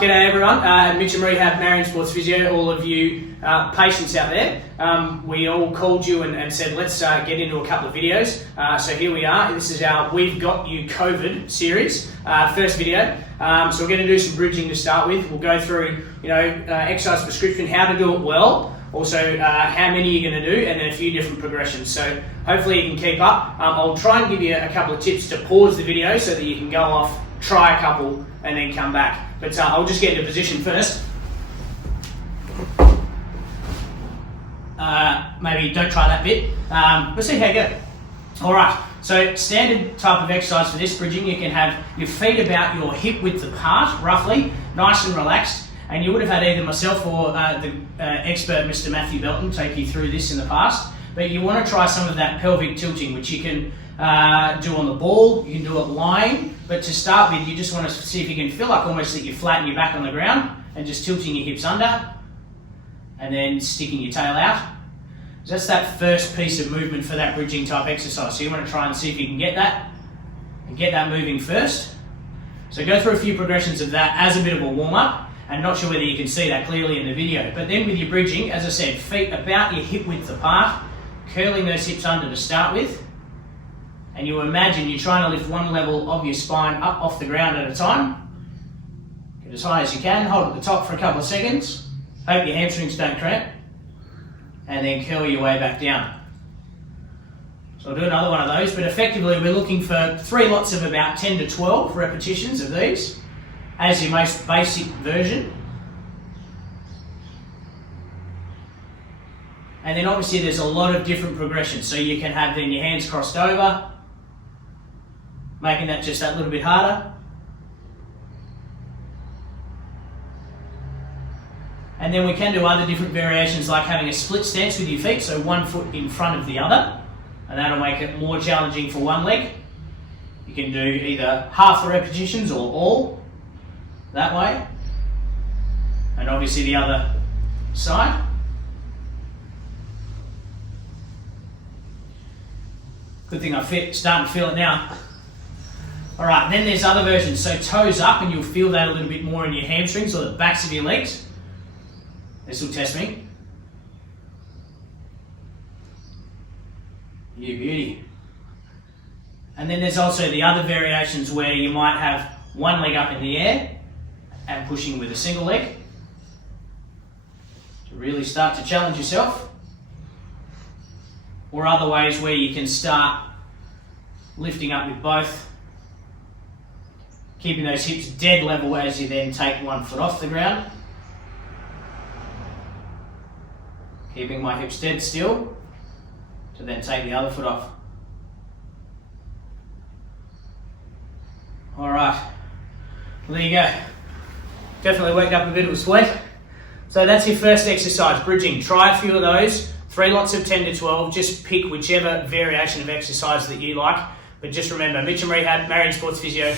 g'day everyone. Mitcham, Rehab, Marion Sports Physio, all of you patients out there. We all called you and said let's get into a couple of videos. So here we are. This is our We've Got You COVID series, first video. So we're going to do some bridging to start with. We'll go through, exercise prescription, how to do it well, also how many you're going to do, and then a few different progressions. So hopefully you can keep up. I'll try and give you a couple of tips to pause the video so that you can go off, try a couple, and then come back. But I'll just get into position first. Maybe don't try that bit. Let's see how you go. All right, so standard type of exercise for this bridging, you can have your feet about your hip width apart, roughly, nice and relaxed. And you would have had either myself or the expert, Mr. Matthew Belton, take you through this in the past. But you want to try some of that pelvic tilting, which you can do on the ball, you can do it lying. But to start with, you just want to see if you can feel like almost that you're flattening your back on the ground and just tilting your hips under and then sticking your tail out. So that's that first piece of movement for that bridging type exercise. So you want to try and see if you can get that and get that moving first. So go through a few progressions of that as a bit of a warm-up. And not sure whether you can see that clearly in the video. But then with your bridging, as I said, feet about your hip width apart, curling those hips under to start with. And you imagine you're trying to lift one level of your spine up off the ground at a time. Get as high as you can, hold at the top for a couple of seconds. Hope your hamstrings don't cramp. And then curl your way back down. So I'll do another one of those, but effectively we're looking for 3 lots of about 10 to 12 repetitions of these as your most basic version. And then obviously there's a lot of different progressions. So you can have then your hands crossed over, making that just that little bit harder. And then we can do other different variations like having a split stance with your feet, so one foot in front of the other, and that'll make it more challenging for one leg. You can do either half the repetitions or all that way, and obviously the other side. Good thing I'm starting to feel it now. All right, then there's other versions. So toes up, and you'll feel that a little bit more in your hamstrings or the backs of your legs. This will test me. You beauty. And then there's also the other variations where you might have one leg up in the air and pushing with a single leg to really start to challenge yourself. Or other ways where you can start lifting up with both, keeping those hips dead level as you then take one foot off the ground. Keeping my hips dead still to then take the other foot off. All right, well, there you go. Definitely worked up a bit of a sweat. So that's your first exercise, bridging. Try a few of those, 3 lots of 10 to 12. Just pick whichever variation of exercise that you like. But just remember, Mitcham Rehab, Marion Sports Physio.